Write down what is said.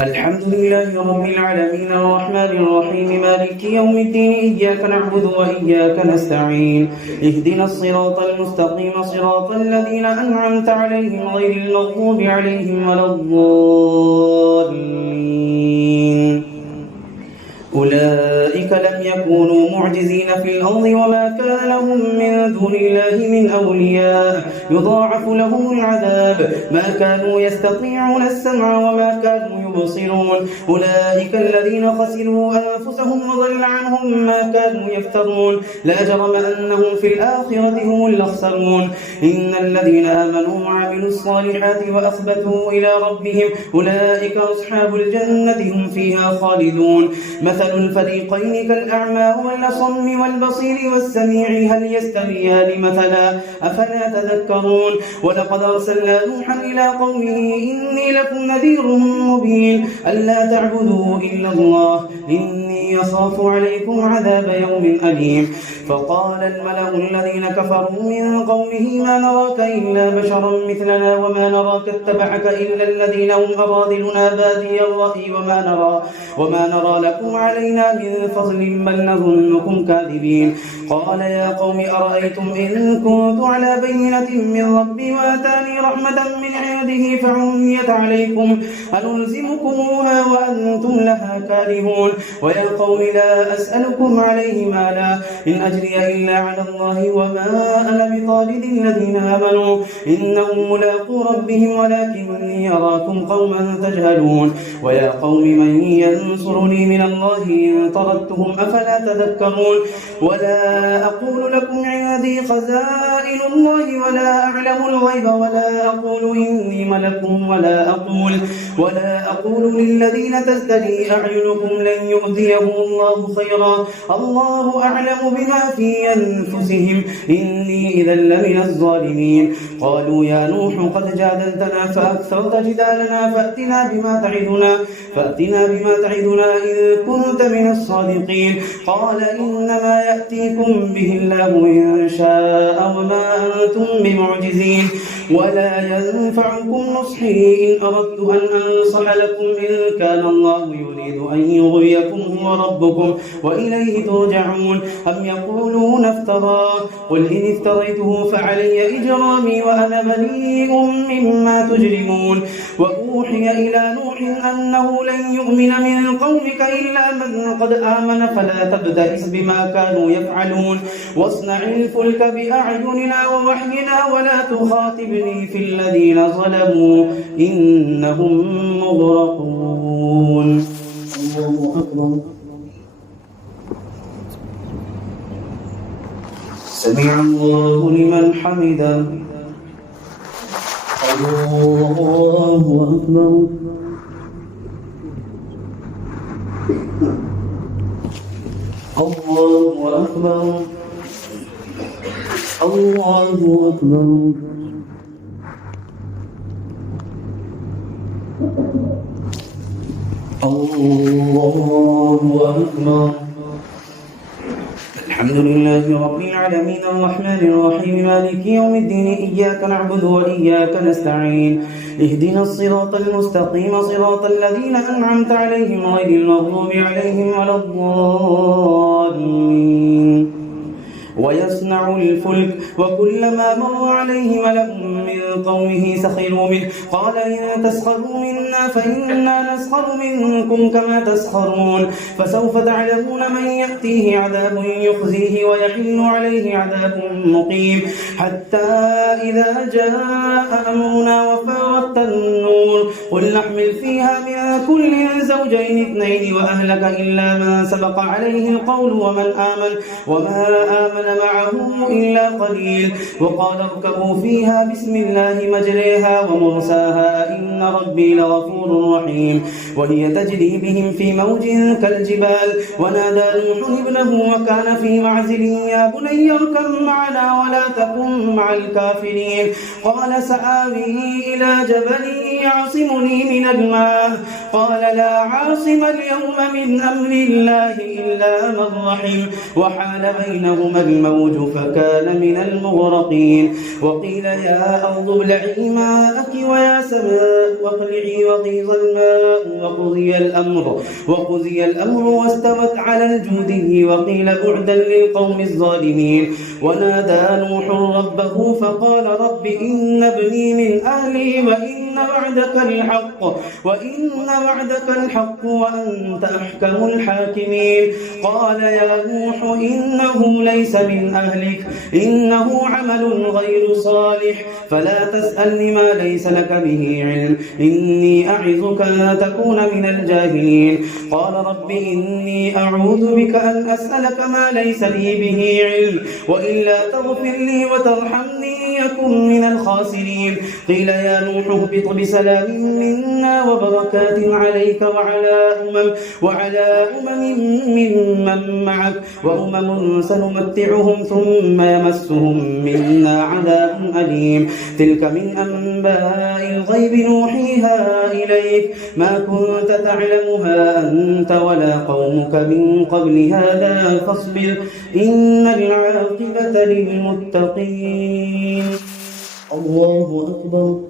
الحمد لله رب العالمين الرحمن الرحيم مالك يوم الدين إياك نعبد وإياك نستعين اهدنا الصراط المستقيم صراط الذين أنعمت عليهم غير المغضوب عليهم ولا الضالين أولئك لم يكونوا معجزين في الأرض وما كان لهم من دون الله من أولياء يضاعف لهم العذاب ما كانوا يستطيعون السمع وما كانوا يبصرون أولئك الذين خسروا أنفسهم وضل عنهم ما كانوا يفترون لا جرم أنهم في الآخرة هم الأخسرون إن الذين آمنوا وعملوا الصالحات وأخبتوا إلى ربهم أولئك أصحاب الجنة هم فيها خالدون مثل الفريقين كالأعمى والأصم والبصير والسميع هل يستويان مثلا أفلا تذكرون ولقد أرسلنا نوحا إلى قومه إني لكم نذير مبين ألا تعبدوا إلا الله إني أخاف عليكم عذاب يوم أليم فقال الملأ الذين كفروا من قومه ما نراك إلا بشرا مثلنا وما نراك اتبعك إلا الذين هم أراذلنا بادي الرأي وما نرى لكم علينا من فضل بل نظنكم كاذبين قال يا قوم أرأيتم إن كنت على بينة من ربي وآتاني رحمة من عنده فعميت عليكم أنلزمكموها وأنتم لها كارهون ويا قوم لا أسألكم عليه مالا إن أجري إلا على الله وما أنا بطارد الذين آمنوا إنهم ملاقو ربهم ولكني أراكم قوما تجهلون ويا قوم من ينصرني من الله إن طردتهم أفلا تذكرون ولا أقول لكم عندي خزائن الله ولا أعلم الغيب ولا أقول إني ملك ولا أقول للذين تزدري أعينكم لن يؤذيهم الله خيرا الله أعلم بما في أنفسهم إني إذا لمن الظالمين قالوا يا نوح قد جادلتنا فأكثرت جدالنا فأتنا بما تعدنا إن كنت من الصادقين قال إنما يأتيكم به الله إن شاء وما أنتم بمعجزين ولا ينفعكم نصحي إن أردت أن أنصح لكم إن كان الله يريد أن يغويكم هو ربكم وإليه ترجعون أم يقولون افتراه قل إن افتريته فعلي إجرامي وأنا بريء مما تجرمون وأوحي إلى نوح أنه لن يؤمن من قومك إلا من قد آمن فلا تبتئس بما كانوا يفعلون واصنع الفلك بأعيننا ووحينا ولا تخاطبني في الذين ظلموا إنهم مغرقون الله أكبر سمع الله لمن حمده الله أكبر الله أكبر الله أكبر الله أكبر الحمد لله رب العالمين الرحمن الرحيم مالك يوم الدين إياك نعبد وإياك نستعين اهدنا الصراط المستقيم صراط الذين أنعمت عليهم غير المغضوب عليهم ولا الضالين ويصنع الفلك وكلما مر عليه ملأ من قومه سخروا منه قال إن تسخروا منا فإنا نسخر منكم كما تسخرون فسوف تعلمون من يأتيه عذاب يخزيه ويحل عليه عذاب مقيم حتى إذا جاء أمرنا وفارت النور قل نحمل فيها من كل زوجين اثنين وأهلك إلا من سبق عليه القول وما آمن معه إلا قليل وقال اركبوا فيها بسم الله مجريها ومرساها إن ربي لغفور رحيم وهي تجري بهم في موج كالجبال ونادى نوح ابنه وكان في معزل يا بني اركب معنا ولا تكن مع الكافرين قال سآوي إلى جبل يعصمني من الماء قال لا عاصم اليوم من أمر الله إلا من رحم وحال بينهما الموج فكان من المغرقين وقيل يا أرض ابلعي ماءك ويا سماء واقلعي وغيض الماء وقضي الأمر واستوت على الجودي وقيل بعدا للقوم الظالمين ونادى نوح ربه فقال رب إن ابني من أهلي وإن وعدك الحق وأنت أحكم الحاكمين قال يا نوح إنه ليس من أهلك إنه عمل غير صالح فلا تسألني ما ليس لك به علم إني أعظك أن تكون من الجاهلين قال رب إني أعوذ بك أن أسألك ما ليس لي به علم وإلا تغفر لي وترحمني يكن من الخاسرين قيل يا نوح اهبط بسلام منا وبركات عليك وعلى ممن معك وأمم سنمتعهم ثم يمسهم منا عذاب أليم تلك من أنباء الغيب نوحيها إليك ما كنت تعلمها أنت ولا قومك من قبل هذا فاصبر إن العاقبة للمتقين الله أكبر